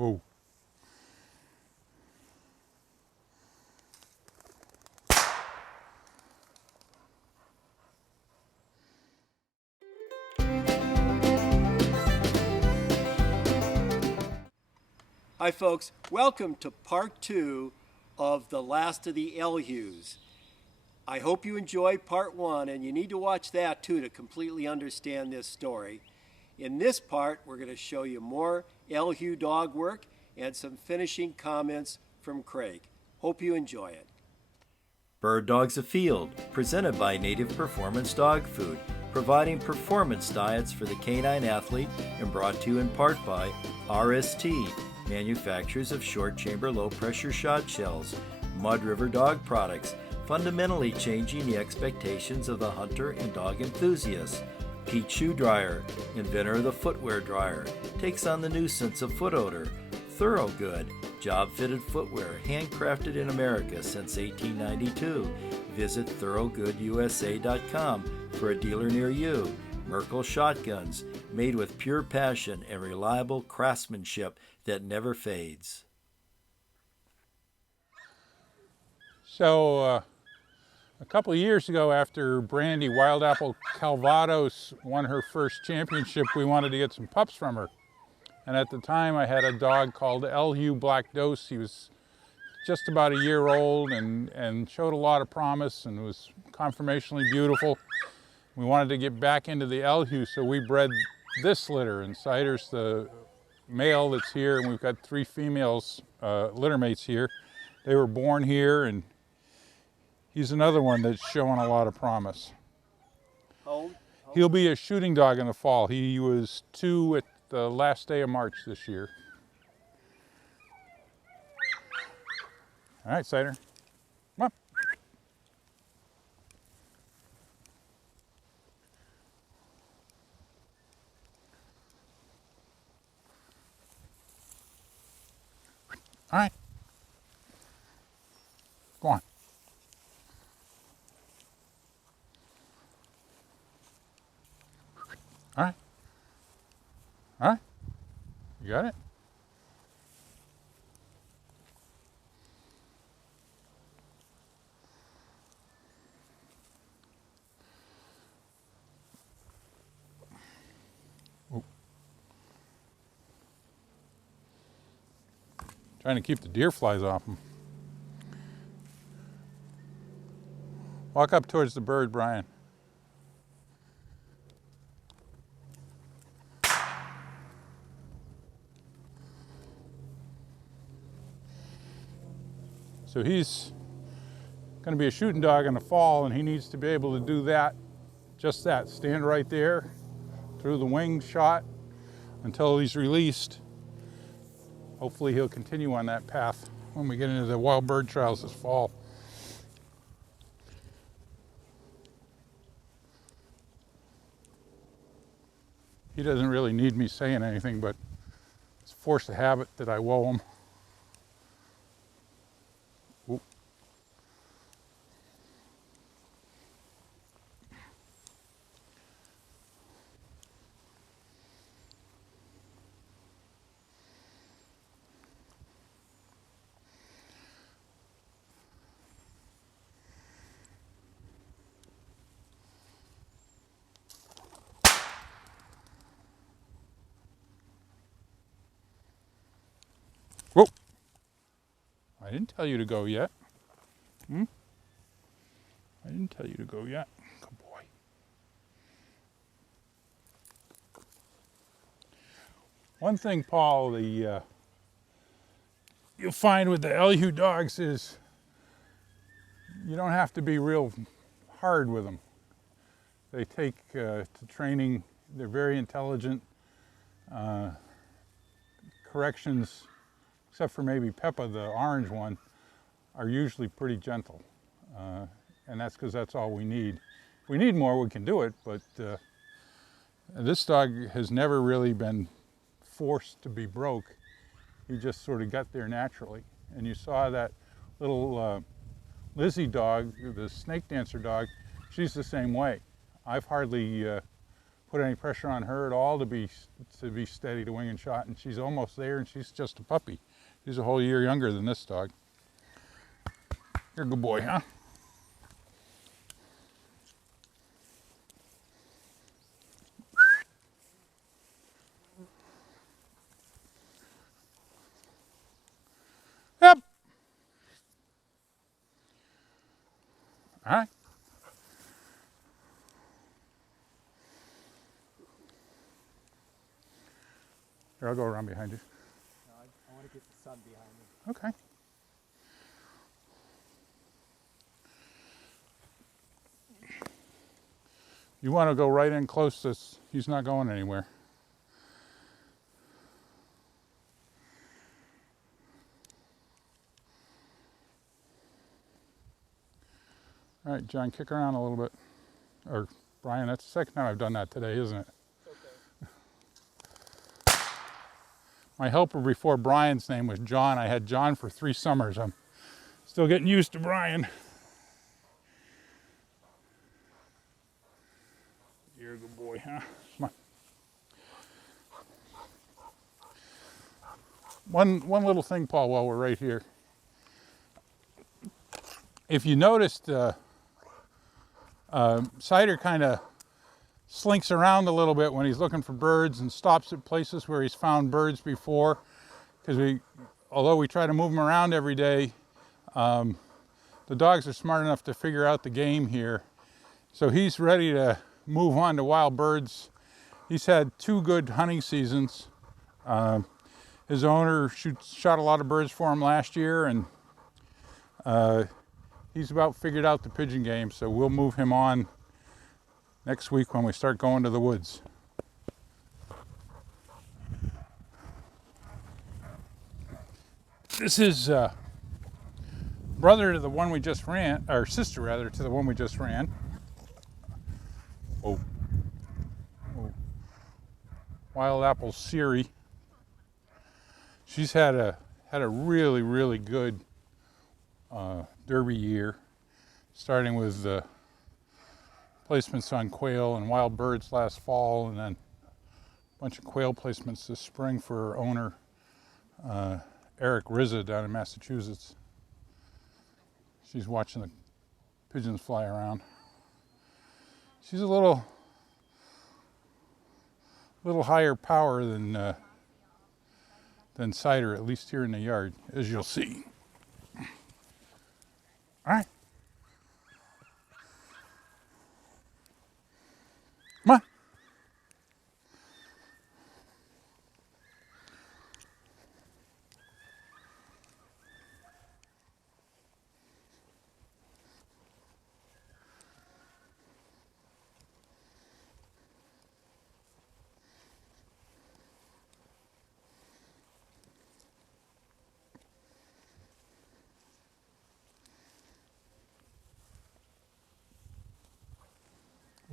Oh. Hi folks, welcome to part 2 of The Last of the Elhews. I hope you enjoyed part 1, and you need to watch that too to completely understand this story. In this part, we're going to show you more Elhew dog work and some finishing comments from Craig. Hope you enjoy it. Bird Dogs Afield, presented by Native Performance Dog Food, providing performance diets for the canine athlete, and brought to you in part by RST, manufacturers of short chamber low pressure shot shells, Mud River Dog Products, fundamentally changing the expectations of the hunter and dog enthusiast. Pete Shoe Dryer, inventor of the footwear dryer, takes on the nuisance of foot odor. Thorogood, job-fitted footwear, handcrafted in America since 1892. Visit thoroughgoodusa.com for a dealer near you. Merkel Shotguns, made with pure passion and reliable craftsmanship that never fades. So a couple of years ago, after Brandy Wild Apple Calvados won her first championship, we wanted to get some pups from her. And at the time I had a dog called Elhew Black Dose. He was just about a year old and showed a lot of promise and was conformationally beautiful. We wanted to get back into the Elhew, so we bred this litter, and Cider's the male that's here, and we've got 3 females, litter mates here. They were born here, and he's another one that's showing a lot of promise. He'll be a shooting dog in the fall. He was 2 at the last day of March this year. All right, Cider, come on. All right, go on. All right. All right, you got it? Oh. Trying to keep the deer flies off him. Walk up towards the bird, Brian. So he's going to be a shooting dog in the fall, and he needs to be able to do that, just that, stand right there through the wing shot until he's released. Hopefully he'll continue on that path when we get into the wild bird trials this fall. He doesn't really need me saying anything, but it's force of habit that I woe him. Oop. Whoa! I didn't tell you to go yet. I didn't tell you to go yet. Good boy. One thing, Paul, you'll find with the Elhew dogs is you don't have to be real hard with them. They take to training. They're very intelligent. Corrections, except for maybe Peppa, the orange one, are usually pretty gentle. And that's because that's all we need. If we need more, we can do it, but this dog has never really been forced to be broke. He just sort of got there naturally. And you saw that little Lizzie dog, the snake dancer dog, she's the same way. I've hardly put any pressure on her at all to be steady to wing and shot, and she's almost there, and she's just a puppy. She's a whole year younger than this dog. You're a good boy, huh? Yep. All right. Here, I'll go around behind you. No, I want to get the sun behind me. Okay. You want to go right in close to, he's not going anywhere. All right, John, kick around a little bit. Or Brian, that's the second time I've done that today, isn't it? Okay. My helper before Brian's name was John. I had John for 3 summers. I'm still getting used to Brian. You're a good boy, huh? Come on. One little thing, Paul, while we're right here. If you noticed, Cider kind of slinks around a little bit when he's looking for birds and stops at places where he's found birds before. Because although we try to move him around every day, the dogs are smart enough to figure out the game here. So he's ready to move on to wild birds. He's had 2 good hunting seasons. His owner shot a lot of birds for him last year, and he's about figured out the pigeon game, so we'll move him on next week when we start going to the woods. This is brother to the one we just ran, or sister rather, to the one we just ran. Oh. Wild Apple Siri. She's had a really, really good Derby year, starting with placements on quail and wild birds last fall, and then a bunch of quail placements this spring for her owner, Eric Rizza down in Massachusetts. She's watching the pigeons fly around. She's a little higher power than Cider, at least here in the yard, as you'll see. All right. Come on.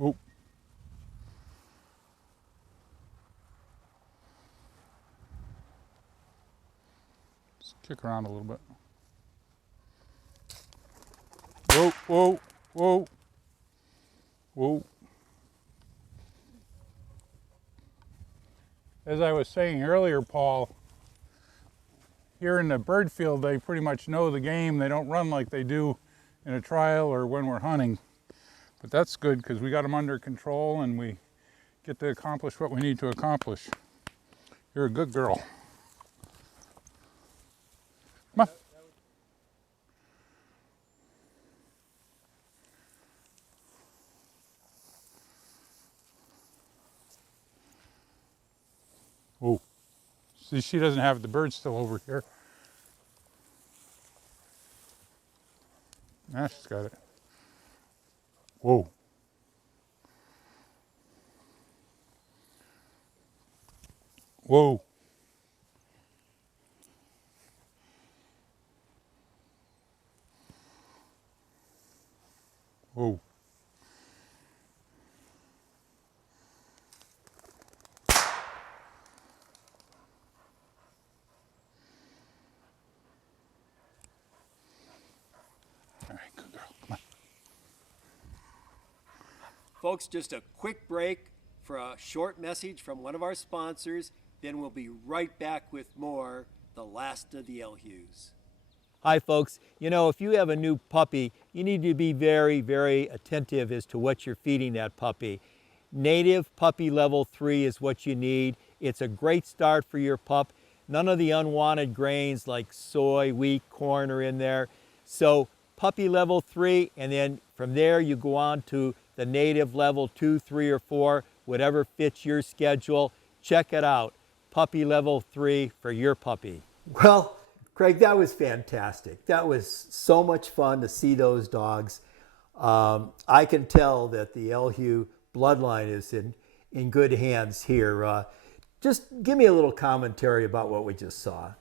Oh. Just kick around a little bit. Whoa, whoa, whoa, whoa. As I was saying earlier, Paul, here in the bird field, they pretty much know the game. They don't run like they do in a trial or when we're hunting. But that's good because we got them under control and we get to accomplish what we need to accomplish. You're a good girl. Come on. Oh, see, she doesn't have the bird still over here. Now she's got it. Whoa. Whoa. Whoa. All right, good girl. Come on. Folks, just a quick break for a short message from one of our sponsors. Then we'll be right back with more The Last of the Elhews. Hi folks, you know, if you have a new puppy, you need to be very, very attentive as to what you're feeding that puppy. Native Puppy Level 3 is what you need. It's a great start for your pup. None of the unwanted grains like soy, wheat, corn are in there. So Puppy Level 3, and then from there you go on to the Native Level 2, 3, or 4, whatever fits your schedule. Check it out. Puppy Level 3 for your puppy. Well, Craig, that was fantastic. That was so much fun to see those dogs. I can tell that the Elhew bloodline is in good hands here. Just give me a little commentary about what we just saw.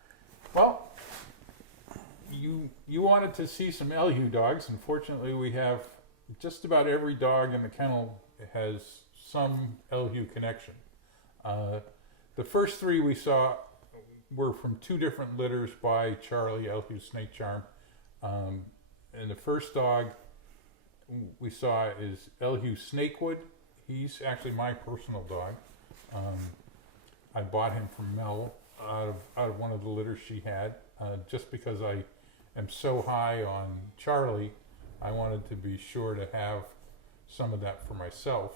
Well, you wanted to see some Elhew dogs. Unfortunately, we have just about every dog in the kennel has some Elhew connection. The first three we saw were from two different litters by Charlie Elhew Snake Charm. And the first dog we saw is Elhew Snakewood. He's actually my personal dog. I bought him from Mel out of one of the litters she had. Just because I am so high on Charlie, I wanted to be sure to have some of that for myself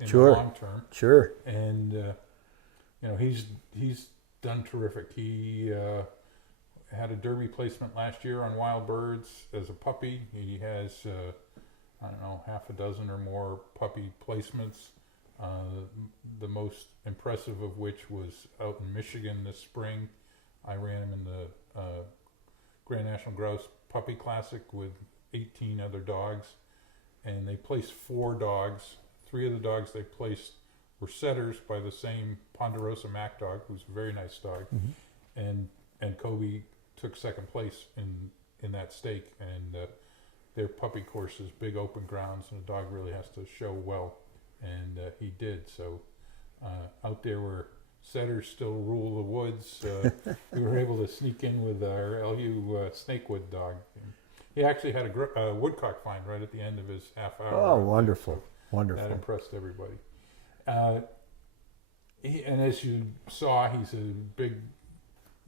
in the long term. Sure. And you know, he's done terrific. He had a derby placement last year on Wild Birds as a puppy. He has I don't know, half a dozen or more puppy placements. The most impressive of which was out in Michigan this spring. I ran him in the Grand National Grouse Puppy Classic with 18 other dogs, and they placed 4 dogs. 3 of the dogs they placed were setters by the same Ponderosa Mac dog, who's a very nice dog, and Kobe took second place in that stake. And their puppy course is big open grounds, and the dog really has to show well, and he did. So out there where setters still rule the woods, we were able to sneak in with our Elhew Snakewood dog. And he actually had a woodcock find right at the end of his half hour. Oh, wonderful. So Wonderful. that impressed everybody. And as you saw, he's a big,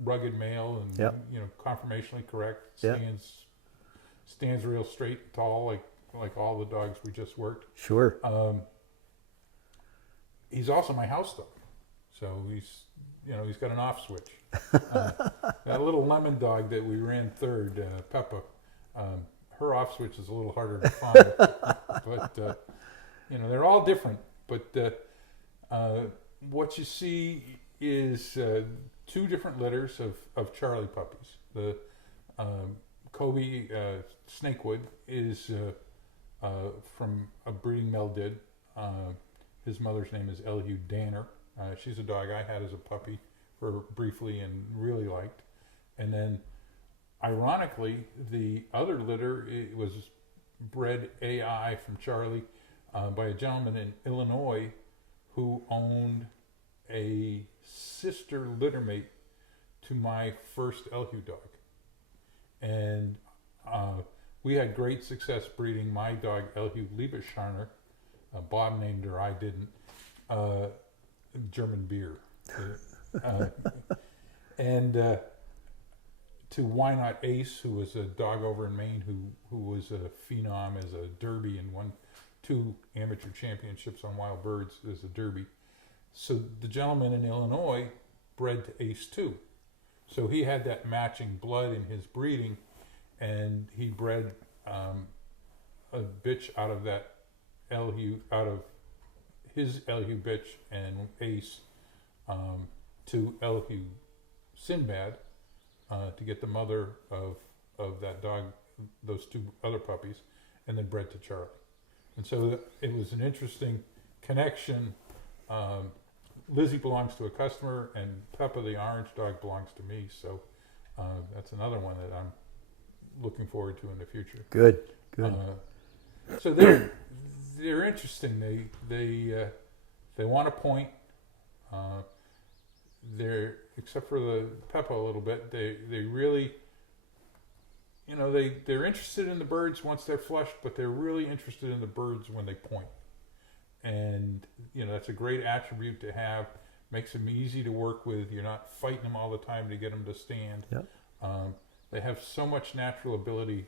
rugged male, and you know, conformationally correct. Stands real straight and tall, like all the dogs we just worked. Sure. He's also my house dog, so he's got an off switch. That little lemon dog that we ran third, Peppa, her off switch is a little harder to find, but you know, they're all different. But what you see is 2 different litters of Charlie puppies. The Kobe Snakewood is from a breeding Mel did. His mother's name is Elhew Danner. She's a dog I had as a puppy for briefly and really liked. And then, ironically, the other litter, it was bred AI from Charlie by a gentleman in Illinois who owned a sister littermate to my first Elhew dog. And we had great success breeding my dog Elhew Liebesscharner. Bob named her, I didn't. German beer. And to Why Not Ace, who was a dog over in Maine who was a phenom as a derby and won 2 amateur championships on Wild Birds as a derby. So the gentleman in Illinois bred to Ace too. So he had that matching blood in his breeding, and he bred a bitch out of that Elhew, out of his Elhew bitch and Ace to Elhew Sinbad to get the mother of that dog, those 2 other puppies, and then bred to Charlie. And so it was an interesting connection. Lizzie belongs to a customer, and Peppa the orange dog belongs to me. So that's another one that I'm looking forward to in the future. Good. So they're interesting. They want a point. They're, except for the Peppa a little bit, they really, you know, they're interested in the birds once they're flushed, but they're really interested in the birds when they point. and that's a great attribute to have. Makes them easy to work with. You're not fighting them all the time to get them to stand. Yep. They have so much natural ability.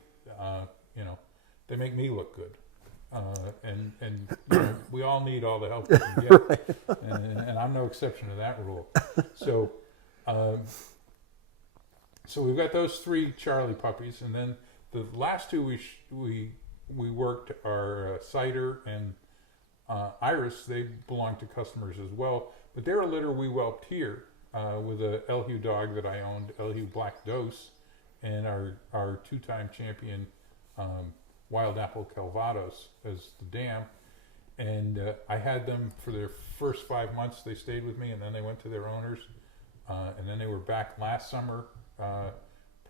They make me look good. And we all need all the help we can get, and I'm no exception to that rule. So, so we've got those 3 Charlie puppies, and then the last 2 we worked are Cider and Iris. They belong to customers as well, but they're a litter we whelped here with a Elhew dog that I owned, Elhew Black Dose, and our 2-time champion Wild Apple Calvados as the dam. And I had them for their first 5 months. They stayed with me, and then they went to their owners, and then they were back last summer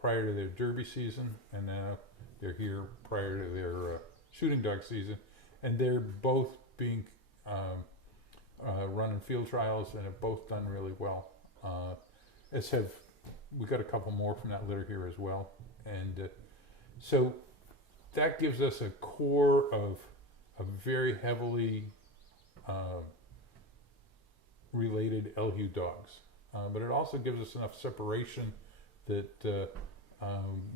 prior to their derby season, and now they're here prior to their shooting dog season, and they're both being run in field trials and have both done really well. We got a couple more from that litter here as well, and so that gives us a core of very heavily related Elhew dogs, but it also gives us enough separation that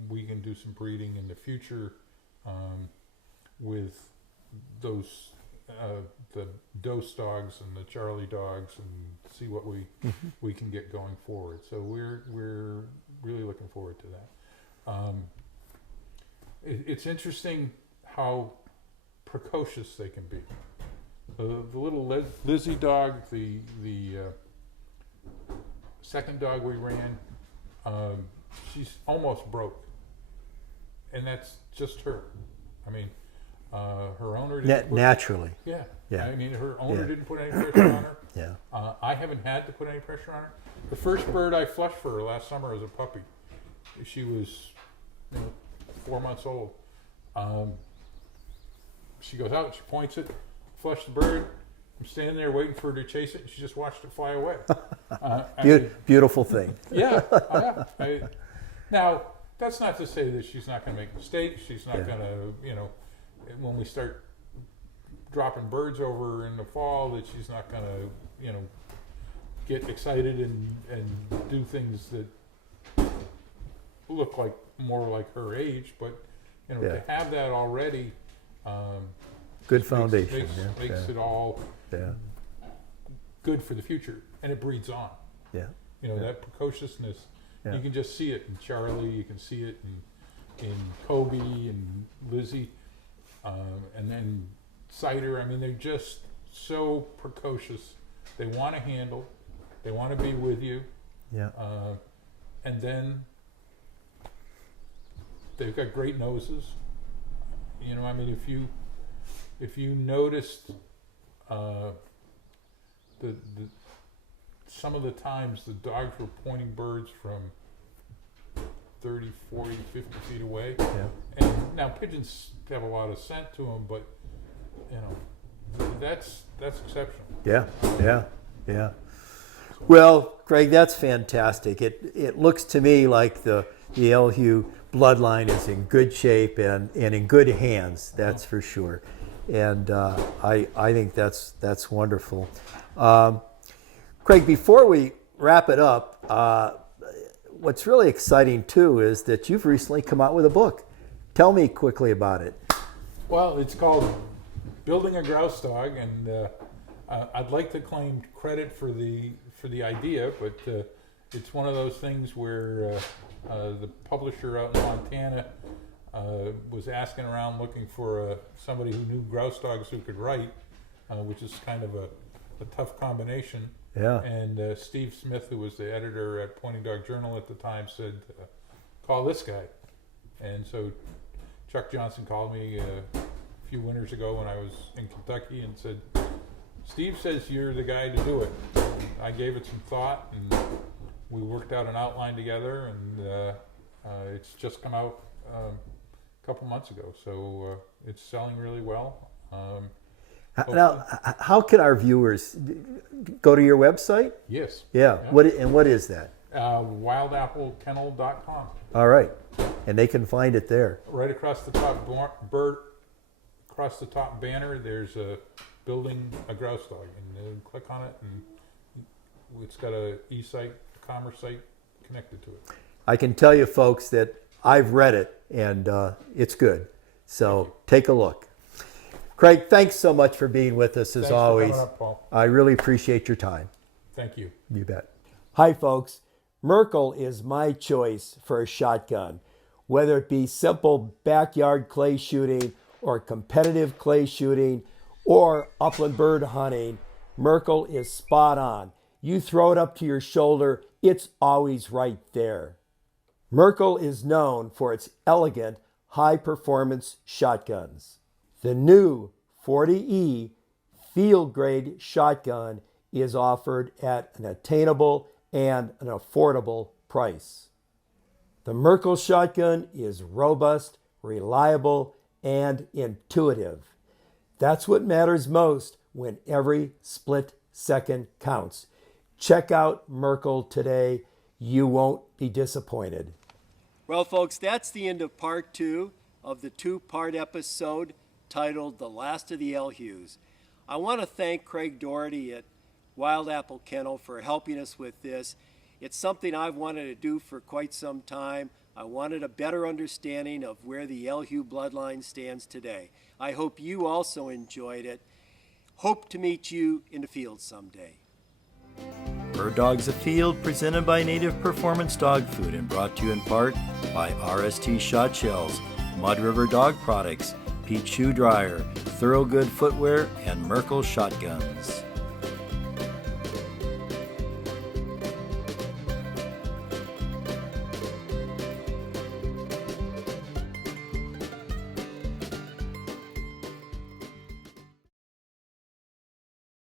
we can do some breeding in the future with those the Dose dogs and the Charlie dogs, and see what we can get going forward. So we're really looking forward to that. It's interesting how precocious they can be. The little Lizzie dog, the second dog we ran, she's almost broke, and that's just her. I mean, her owner didn't Naturally. Yeah. Yeah. I mean, her owner didn't put any pressure on her. Yeah. I haven't had to put any pressure on her. The first bird I flushed for her last summer as a puppy, she was 4 months old. She goes out, she points it, flush the bird. I'm standing there waiting for her to chase it, and she just watched it fly away. Beautiful thing. Yeah. Now, that's not to say that she's not going to make mistakes. She's not going to, when we start dropping birds over in the fall, that she's not going to, get excited and do things that look like more like her age. But, to have that already, good foundation. Makes it all good for the future, and it breeds on. Yeah. That precociousness, Yeah. you can just see it in Charlie, you can see it in Kobe and Lizzie, and then Cider. I mean, they're just so precocious. They want to handle, they want to be with you, and then they've got great noses. I mean, if you noticed the some of the times the dogs were pointing birds from 30, 40, 50 feet away. Yeah. And now pigeons have a lot of scent to them, but that's exceptional. Yeah. Well, Craig, that's fantastic. It looks to me like the Elhew bloodline is in good shape and in good hands. That's for sure. And I think that's wonderful. Craig, before we wrap it up, what's really exciting too is that you've recently come out with a book. Tell me quickly about it. Well, it's called Building a Grouse Dog, and I'd like to claim credit for the idea, but it's one of those things where the publisher out in Montana was asking around looking for somebody who knew grouse dogs who could write, which is kind of a tough combination. Yeah. And Steve Smith, who was the editor at Pointing Dog Journal at the time, said, call this guy. And so Chuck Johnson called me a few winters ago when I was in Kentucky and said, Steve says you're the guy to do it. And I gave it some thought, and we worked out an outline together, and it's just come out a couple months ago. So it's selling really well. Now, how can our viewers go to your website? Yes. Yeah. What is that? wildapplekennel.com. All right. And they can find it there. Right across the top banner, there's a building a grouse dog, and click on it, and it's got a e-site, commerce site connected to it. I can tell you, folks, that I've read it, and it's good. So take a look. Craig, thanks so much for being with us as Thanks always. for coming up, Paul. I really appreciate your time. Thank you. You bet. Hi, folks. Merkel is my choice for a shotgun. Whether it be simple backyard clay shooting or competitive clay shooting or upland bird hunting, Merkel is spot on. You throw it up to your shoulder, it's always right there. Merkel is known for its elegant, high-performance shotguns. The new 40E field-grade shotgun is offered at an attainable and an affordable price. The Merkel shotgun is robust, reliable, and intuitive. That's what matters most when every split second counts. Check out Merkel today. You won't be disappointed. Well, folks, that's the end of part 2 of the 2-part episode titled The Last of the Elhews. I want to thank Craig Doherty at Wild Apple Kennel for helping us with this. It's something I've wanted to do for quite some time. I wanted a better understanding of where the Elhew bloodline stands today. I hope you also enjoyed it. Hope to meet you in the field someday. Bird Dogs Afield, presented by Native Performance Dog Food and brought to you in part by RST Shot Shells, Mud River Dog Products, Pete Shoe Dryer, Thorogood Footwear, and Merkel Shotguns.